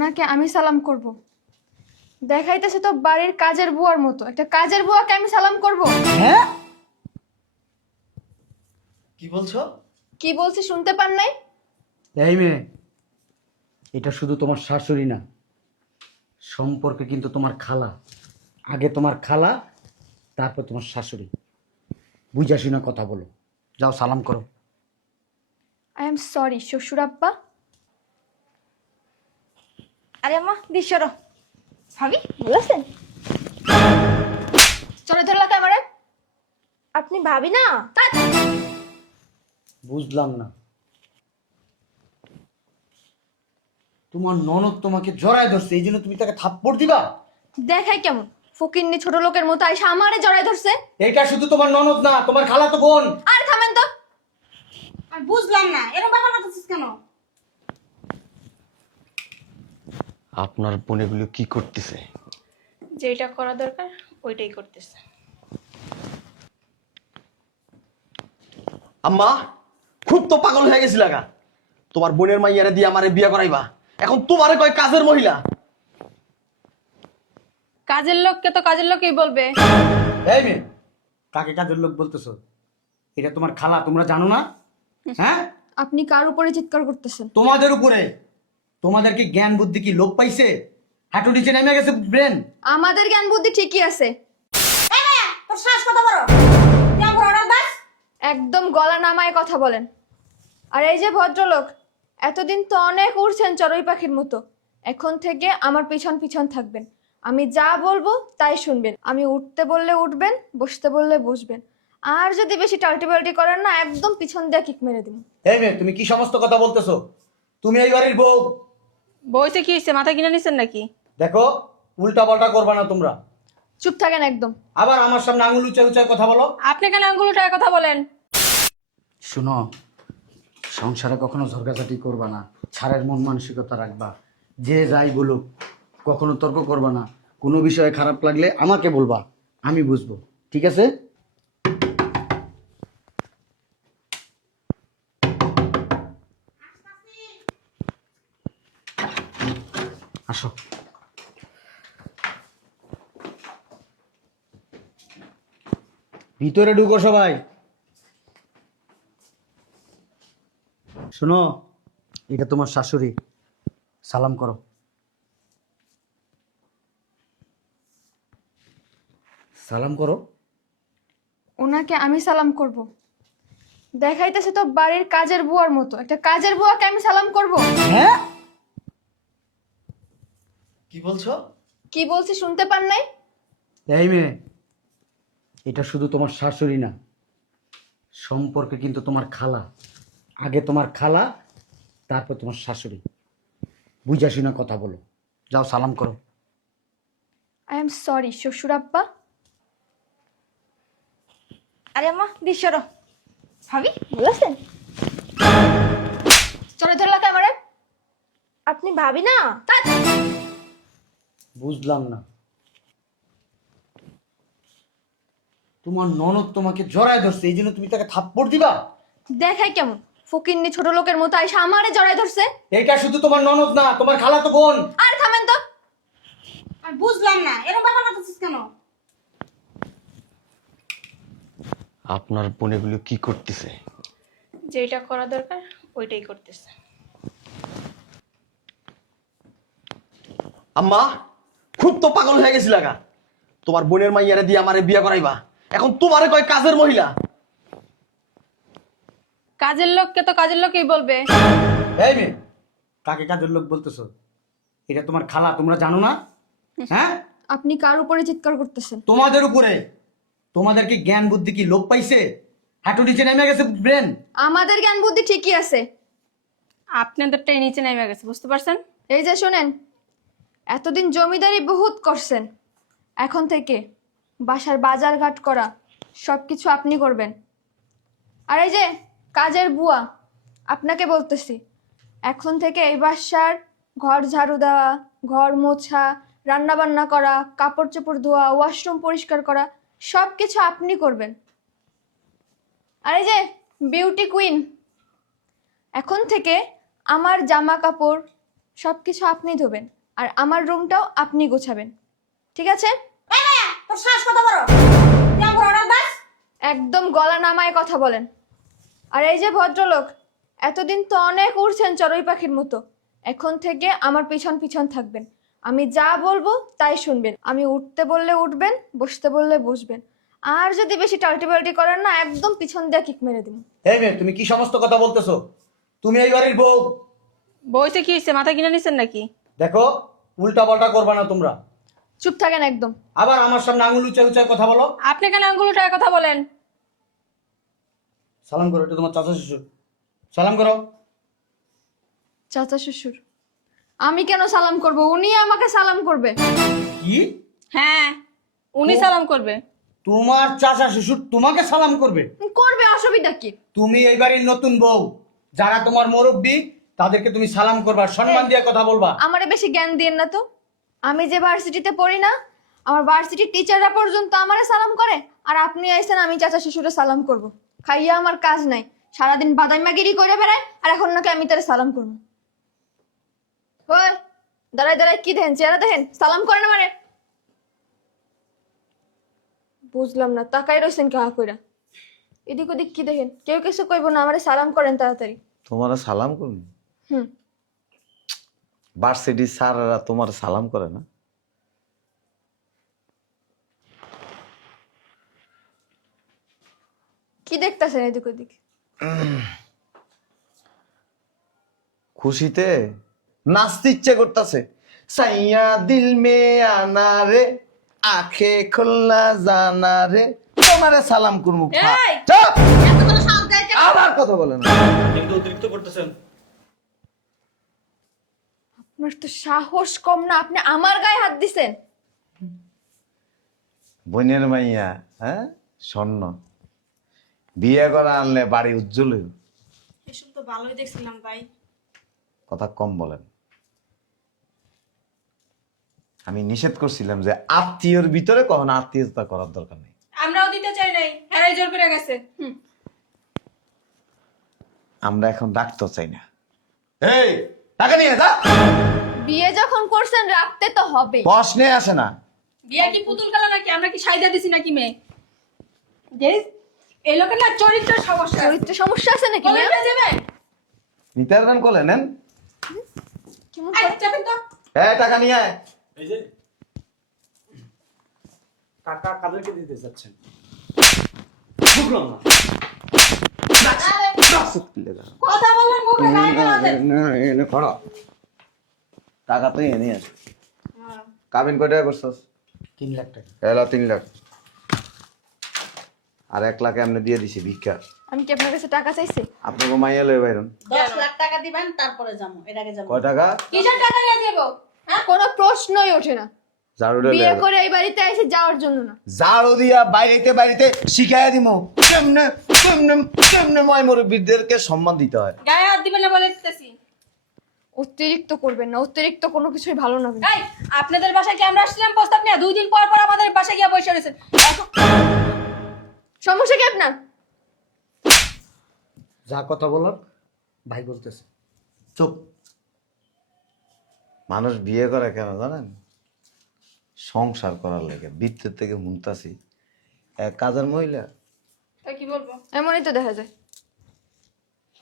ওনাকে আমি সালাম করব। দেখাইতেছে তো বাড়ির কাজের বুয়ার মতো। একটা কাজের বুয়াকে আমি সালাম করব? হ্যাঁ? কি বলছো? কি বলছি শুনতে পান নাই? এই মেয়ে এটা শুধু তোমার শাশুড়ি না। সম্পর্কে কিন্তু তোমার খালা। আগে তোমার খালা তারপর তোমার শাশুড়ি। বুঝা শুনে কথা বলো। যাও সালাম করো। আই এম সরি শ্বশুর আব্বা আরে আম্মা দিশর ভাবি বলেছেন চলে ধরলা ক্যামেরা আপনি ভাবি না? বুঝলাম না। তোমার ননদ তোমাকে জড়ায় ধরছে এই জন্য তুমি তাকে থাপ্পড় দিবা? দেখাই কেমন? ফকির ফকিন্নি ছোট লোকের মতো আইসা আমারে জড়াই ধরছে। এটা শুধু তোমার ননদ না তোমার খালা তো বোন। আর থামেন তো। আমি বুঝলাম না এরকম ব্যাপার করতেছিস কেন? আপনার বোনেগুলো কি করতেছে? যেটা করা দরকার ওইটাই করতেছে। আম্মা খুব তো পাগল হয়ে গেছিল গা। তোমার বোনের মাইয়ারে দিয়ে আমারে বিয়ে করাইবা। এখন তোমারে কয় কাজের মহিলা? কাজের লোককে তো কাজের লোকই বলবে। এই মেয়ে কাকে কাজের লোক বলতেছো? এটা তোমার খালা তোমরা জানো না? হ্যাঁ? আপনি কার উপরে চিৎকার করতেছেন? তোমাদের উপরে। তোমাদের কি জ্ঞান বুদ্ধি কি লোপ পাইছে? হাঁটু নিচে নেমে গেছে ব্রেন আমাদের জ্ঞান বুদ্ধি ঠিকই আছে। তোর শ্বাস কত বড়? একদম গলা নামায় কথা বলেন। আর এই যে ভদ্রলোক এতদিন তো অনেক উড়ছেন চড়ুই পাখির মতো। এখন থেকে আমার পিছন পিছন থাকবেন। আমি যা বলব তাই শুনবেন। আমি উঠতে বললে উঠবেন বসতে বললে বসবেন। আর যদি বেশি টাল্টি পাল্টি করেন না একদম পিছন দিয়ে কিক মেরে দিব। এই মেয়ে তুমি কি সমস্ত কথা বলতেছো? তুমি এই বাড়ির বউ বইতে কি হয়েছে? মাথা কিনে নিছেন নাকি? দেখো উল্টা পাল্টা করবা না তোমরা। চুপ থাকেন একদম। আবার আমার সামনে আঙুল উঁচা উঁচা কথা বলো। আপনি কেন আঙ্গুলটার কথা বলেন? শুনো সংসারে কখনো ঝরকাঝাটি করবা না। ছাড়ের মন মানসিকতা রাখবা। যে যাই বলুক কখনো তর্ক করবা না। কোনো বিষয়ে খারাপ লাগলে আমাকে বলবা আমি বুঝব। ঠিক আছে? আসো। ভিতরে ঢুকো সবাই। শোনো এটা তোমার শাশুড়ি। সালাম করো। সালাম করো। ওনাকে আমি সালাম করব। দেখাইতেছে তো বাড়ির কাজের বুয়ার মতো। একটা কাজের বুয়াকে আমি সালাম করব? হ্যাঁ? কি বলছো? কি বলছি শুনতে পান নাই? এই মেয়ে এটা শুধু তোমার শাশুড়ি না সম্পর্কে কিন্তু তোমার খালা আগে তোমার খালা তারপর তোমার শাশুড়ি। বুঝা শুনে কথা বলো। যাও সালাম করো। আই এম সরি শ্বশুর আব্বা আরে আম্মা দিশর ভাবি বলেছেন চলে ধরলা ক্যামেরা আপনি ভাবি না? বুঝলাম না। তোমার ননদ তোমাকে জড়ায় ধরছে এই জন্য তুমি তাকে থাপ্পড় দিবা? দেখাই কেমন ফকিন্নি ছোট লোকের মতো আইসা আমারে জড়াই ধরছে। এটা শুধু তোমার ননদ না তোমার খালা তো বোন। আর থামেন তো। আমি বুঝলাম না এরকম ব্যাপার করতেছিস কেন? আপনার বোনেগুলো কি করতেছে? যেটা করা দরকার ওইটাই করতেছে। আম্মা! খুব তো পাগল হয়ে গেছিল গা। তোমার বোনের মাইয়ারে দিয়ে আমারে বিয়ে করাইবা। এখন তোমারে কয় কাজের মহিলা। কাজের লোককে তো কাজের লোকই বলবে। এই মেয়ে কাকে কাজের লোক বলতেছো? এটা তোমার খালা তোমরা জানো না? হ্যাঁ? আপনি কার উপরে চিৎকার করতেছেন? তোমাদের উপরে। তোমাদের কি জ্ঞান বুদ্ধি কি লোপ পাইছে? হাঁটু নিচে নেমে গেছে ব্রেন। আমাদের জ্ঞান বুদ্ধি ঠিকই আছে। আপনাদেরটাই নিচে নেমে গেছে বুঝতে পারছেন? এই যে শোনেন এতদিন জমিদারি বহুত করছেন। এখন থেকে বাসার বাজার ঘাট করা সব কিছু আপনি করবেন। আর এই যে কাজের বুয়া, আপনাকে বলতেছি, এখন থেকে এই বাসার ঘর ঝাড়ু দেওয়া, ঘর মোছা রান্না বান্না করা কাপড় চোপড় ধোয়া, ওয়াশরুম পরিষ্কার করা সব কিছু আপনি করবেন। আর এই যে বিউটি কুইন, এখন থেকে আমার জামা কাপড় সব কিছু আপনি ধোবেন। আর আমার রুমটাও আপনি গোছাবেন। ঠিক আছে? তোর শ্বাস কত বড়? তুই আমার অর্ডার দাস? একদম গলা নামায় কথা বলেন। আর এই যে ভদ্রলোক এতদিন তো অনেক উড়ছেন চড়ুই পাখির মতো। এখন থেকে আমার পিছন পিছন থাকবেন। আমি যা বলব তাই শুনবেন। আমি উঠতে বললে উঠবেন বসতে বললে বসবেন। আর যদি বেশি টাল্টি পাল্টি করেন না একদম পিছন দিয়ে কিক মেরে দিন এই মেয়ে তুমি কি সমস্ত কথা বলতেছো? তুমি এই বাড়ির বউ। বইতে কি হয়েছে? মাথা কিনে নিছেন নাকি? দেখো উল্টা পাল্টা করবা না তোমরা। চুপ থাকেন একদম। আবার আমার সামনে আঙুল উঁচা উঁচা কথা বলো। আপনি কেন আঙ্গুল উঠায় কথা বলেন? সালাম করো এটা তোমার চাচা শ্বশুর। সালাম করো। চাচা শ্বশুর আমি কেন সালাম করব? উনি আমাকে সালাম করবে। কি? হ্যাঁ উনি সালাম করবে। তোমার চাচা শ্বশুর তোমাকে সালাম করবে? করবে অসুবিধা কি? তুমি এই বাড়ির নতুন বউ যারা তোমার মুরব্বী তাদেরকে তুমি সালাম করবা সম্মান দিয়ে কথা বলবা। আমারে বেশি জ্ঞান দিয়েন না তো। আমি যে ভার্সিটিতে পড়ি না আমার ভার্সিটির টিচাররা পর্যন্ত আমারে সালাম করে আর আপনি আইসেন আমি চাচা শ্বশুরে সালাম করব। খাইয়া আমার কাজ নাই। সারাদিন বাদাইমাগিরি করে বেড়ায় আর এখন নাকি আমি তারে সালাম করব। ওই দাঁড়ায় দাঁড়ায় কি দেখেন? চেহারা দেখেন? সালাম করেন আমারে। বুঝলাম না তাকাই রয়েছেন কাহা কইরা? এদিক ওদিক কি দেখেন? কেউ কিছু কইব না আমারে সালাম করেন তাড়াতাড়ি। তোমার সালাম করুন। হুম। ভার্সিটির স্যাররা তোমার সালাম করে না? কি দেখতেছেন এদিক ওদিক? খুশিতে নাচতে ইচ্ছে করতেছে। সাইয়া দিল মে আনা রে আখে খুলনা জানা রে তোমারে সালাম করব? আবার কথা বলে না কিন্তু অতিরিক্ত করতেছেন। আপনার তো সাহস কম না আপনি আমার গায়ে হাত দিছেন। বোনের মাইয়া হ্যাঁ? স্বর্ণ। বিয়ে করা আনলে বাড়ি উজ্জ্বল হইব। এসব তো ভালোই দেখছিলাম ভাই। কথা কম বলেন। আমি নিষেধ করছিলাম যে আত্মীয়র ভিতরে কখনো আত্মীয়তা করার দরকার নেই। আমরাও দিতে চাই নাই হেরাই জোর করে গেছে। আমরা এখন ডাকতে চাই না। এই! টাকা নিয়ে যা। বিয়ে যখন করছেন রাখতে তো হবে। প্রশ্নে আসে না। বিয়া কি পুতুল খেলা নাকি? আমরা কি সাইদা দিছি নাকি মেয়ে? যে এই লোকের না চরিত্র সমস্যা চরিত্র সমস্যা আছে নাকি মেয়ে? পেয়ে যাবে? নিতে পারবেন কোলে নেন। এই, যাবেন তো। হ্যাঁ টাকা নিয়ে আয়। এই যে টাকা কাদেরকে দিতে যাচ্ছেন? বুঝলাম না কথা মুখে টাকা তো এনে আস কাবিন কয় টাকা করছস তিন লাখ টাকা। এলা তিন লাখ। আর এক লাখ এমনি দিয়ে দিছি ভিক্ষা। আমি কি আপনার কাছে টাকা চাইছি? আপনাকে মাইয়া লয়ে বাইরন। দশ লাখ টাকা দিবেন তারপরে যাব এর আগে যাব। কয় টাকা? কিসের টাকা নিয়ে দেবো হ্যাঁ? কোনো প্রশ্নই ওঠে না। ঝাড়ু বিয়ে করে এই বাড়িতে এসে যাওয়ার জন্য না। ঝাড়ু দিয়া বাইরেতে বাইরেতে শিখাইয়া দিমু। কেমনে কেমনে কেমনে ময় মুরব্বীদেরকে সম্মান দিতে হয়? গায়ে হাত দিবেন না বলে দিতেছি। অতিরিক্ত করবেন না অতিরিক্ত কোনো কিছুই ভালো না এই আপনাদের বাসায় কি আমরা আসছিলাম প্রস্তাব নিয়ে? দুই দিন পর পর আমাদের বাসায় গিয়ে বসে রয়েছেন। সমস্যা কি আপনার? যা কথা বলার ভাই বলতেছে। চুপ। মানুষ বিয়ে করে কেন জানেন? সংসার করার লাগে বৃত্তের থেকে মুনতাছি এক কাজের মহিলা? তা কি বলব? এমনই তো দেখা যায়।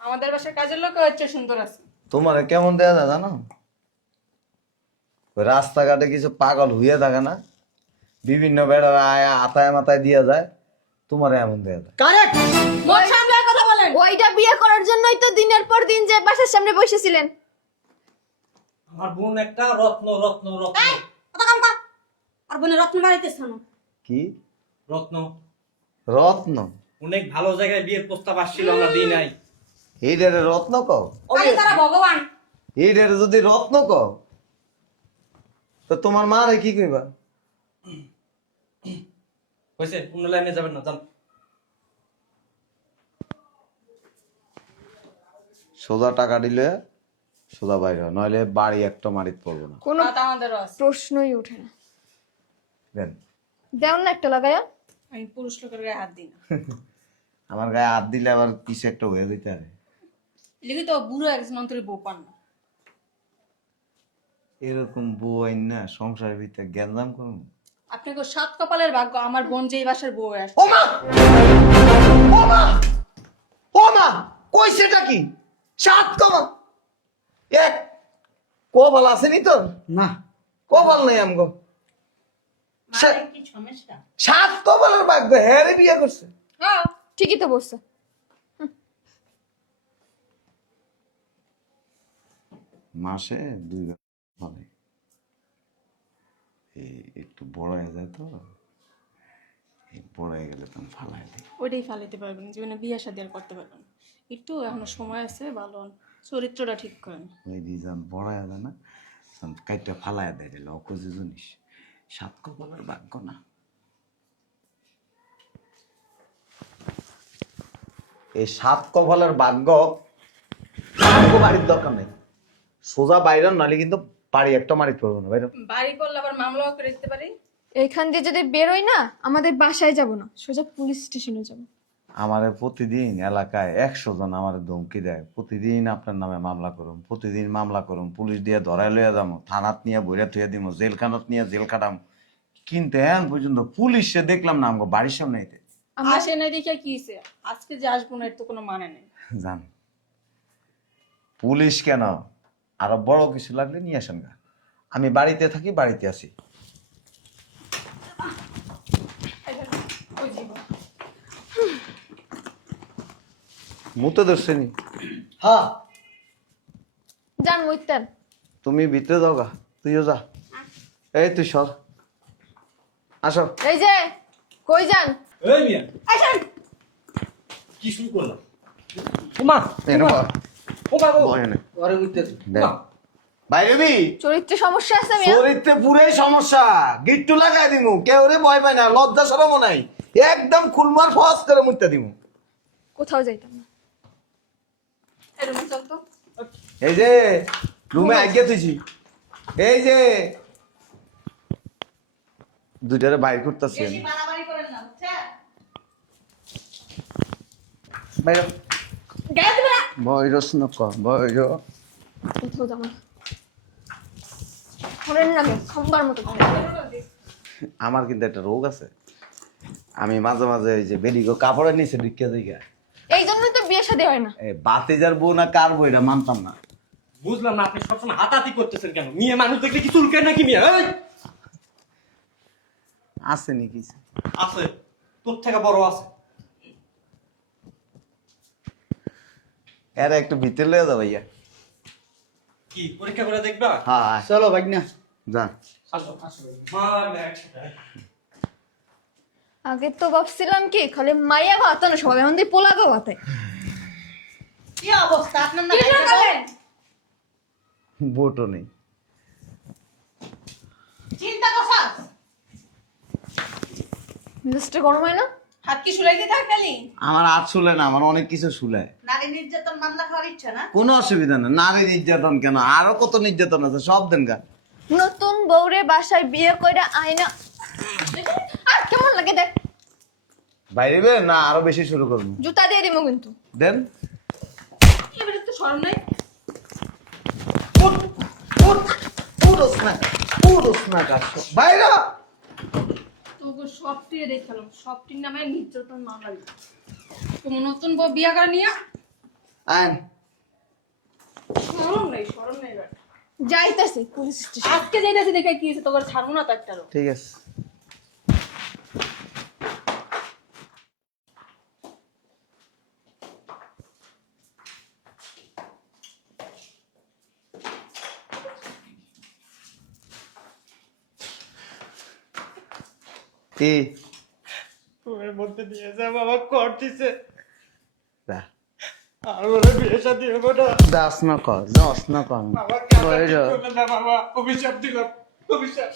আমাদের বাসার কাজের লোক হচ্ছে সুন্দর আছে। তোমার কেমন দেয়া যায় জানো? ওই রাস্তাঘাটে কিছু পাগল হইয়া থাকে না বিভিন্ন বেড়ার আয়া আতায় মাথায় দিয়া যায় তোমার এমন দেয়া যায়। কারেক্ট কথা বলেন। ওইটা বিয়ে করার জন্যই তো দিনের পর দিন যে বাসার সামনে বসেছিলেন। আমার বোন একটা রত্ন রত্ন রত্ন। এই কত কাম কর আর বোনের রত্ন বাড়িতে শোনো। কি? রত্ন। রত্ন? অনেক ভালো জায়গায় বিয়ের প্রস্তাব আসছিল আমরা দিই নাই। এইটারে রত্ন কও? খালি তারা ভগবান। এইটারে যদি রত্ন কও তো তোমার মা রে কি কইবা? অন্য লাইনে যাবেন না যান। সোজা টাকা দিলে সোজা বাইরে নইলে বাড়ি একটা মারিত পড়ব না। কোনো প্রশ্নই ওঠে না। দেন। দেন না একটা লাগাইয়া আমি পুরুষ লোকের গায়ে হাত দিই না। আমার গায়ে হাত দিলে আবার কিছু একটা হয়ে যেতে পারে? লিখি তো বুড়ো একজন অন্তরে বউ পান না। এরকম বউ আইন না সংসারের ভিতরে গ্যাঞ্জাম করুন আপনাকে সাত কপালের ভাগ্য আমার বোন যে এই বাসার বউ আসছে ও মা! ও মা! ও মা! কই সেটা কি? সাত কমা এক কপাল আসেনি তো না। কপাল নেই আমগো। সাত কপালের ভাগ্য হ্যাঁ বিয়ে করছে। হ্যাঁ ঠিকই তো বলছে। মাসে দুইবার ফলে এই একটু বড় হয়ে যায় তো এই বড় হয়ে গেলে তুমি ফালাই দিই। ওইটাই ফালাইতে পারবেন জীবনে বিয়ে শাদি আর করতে পারবেন একটু এখনও সময় আছে ভালো। চরিত্রটা ঠিক করেন। ওই দিন বড় হয়ে যায় না তখন কাইটা ফালাই দেয় রে লকজে জিনিস। সাত কপালের ভাগ্য না। এই সাত কপালের ভাগ্য বাড়ির দরকার নেই। সোজা বাইরে নালে কিন্তু বাড়ি একটা মারিতে পারব না বাইরে বাড়ি করলে আবার মামলাও করে দিতে পারি? এখান দিয়ে যদি বেরোই না আমাদের বাসায় যাব না সোজা পুলিশ স্টেশনে যাব। আমারে প্রতিদিন এলাকায় একশো জন আমার ধমকি দেয়। প্রতিদিন আপনার নামে মামলা করুন প্রতিদিন মামলা করুন পুলিশ দিয়ে ধরাই লইয়া যাব থানাত নিয়ে বইরা থুয়ে দিব জেলখানাত নিয়ে জেল কাটাম কিন্তু এখন পর্যন্ত পুলিশে দেখলাম না আমাকে বাড়ির সামনে আইতে। আসে নাই দেখে কি হয়েছে আজকে যে আসব না এর তো কোনো মানে নেই। জান। পুলিশ কেন? আরও বড় কিছু লাগলে নিয়ে আসেন আমি বাড়িতে থাকি বাড়িতে আসি। মুতে ধরছেনি হ্যাঁ। যান মইতেন তুমি ভিতরে যাও গা তুইও যা। এই তুই সর। আসো। এই যে কই যান? এই মিয়া। কি শুরু করলাম? ওমা ওমা গো। দেখ। চরিত্রে সমস্যা আছে মিয়া? চরিত্রে পুরাই সমস্যা। গিট্টু লাগাই দিমু। কেউ রে ভয় পায় না লজ্জা সরমও নাই। একদম খুলমার ফস করে মুইতে দিমু। কোথাও যাইতাম না। এই যে রুমে আগে তুইছি। এই যে। দুইটারে বাইর করতেছি আমি। বৈরস নক ঘরে। আমার। কিন্তু একটা রোগ আছে। আমি মাঝে মাঝে ওই যে বেরিগো কাপড়ের নিচে ঢুকিয়ে দিই গা। এই জন্যই তো বিয়ে শাদী হয় না। এই বাতে যার বউ না কার বউ এটা মানতাম না। বুঝলাম না আপনি সবসময় হাতাহাতি করতেছেন কেন? মেয়ে মানুষ দেখলে কি চুলকে নাকি মিয়া? এই! আছে নাকি? আছে। তোর থেকে বড় আছে। এরা একটু ভিতরে লয়ে যাও ভাইয়া। কি পরীক্ষা করে দেখবা? হ্যাঁ চলো ভাই না যা। আসো আসো মানে একসাথে। আগে তো ভাবছিলাম কি খালি মাইয়া ভাতানো সবাই এখন দিয়ে পোলা গো ভাতায় কি অবস্থা? আপনার না? নেই। চিন্তা করছাস মেজাজটা গরম হয় না? হাত কি শুলাইতে থাকলি আমার আর শুলে না আমার অনেক কিছু শুলে। নারী নির্যাতন মামলা খাওয়ার ইচ্ছা না? কোনো অসুবিধা নেই নারী নির্যাতন কেন? আরও কত নির্যাতন আছে সব দেন গা। নতুন বউরে বাসায় বিয়ে কইরা আয়না। আর কেমন লাগে দেখ। বাইরে বের না আরও বেশি শুরু করব। জুতা দিয়ে দিমু কিন্তু। দেন। শরম নাই? পুরোস না পুরোস না কাজ বাইরে তোকে সবটি দেখালাম সবটির নামে নির্যাতন মামলা তুমি নতুন বউ বিয়া করে নিয়ে নেই শরম নেই এবার। যাইতাছি পুলিশ আজকে যাইতেছি দেখে কি তোকে ছাড়বো না তো একটারও। ঠিক আছে। কি ঘুমের মধ্যে নিয়ে যা বাবা করতেছে যা। আর ওরা বিয়ে শাদী হব না। দাস না কর দাস না কর। বাবা কেন না বাবা। অভিশাপ দিলাম অভিশাপ।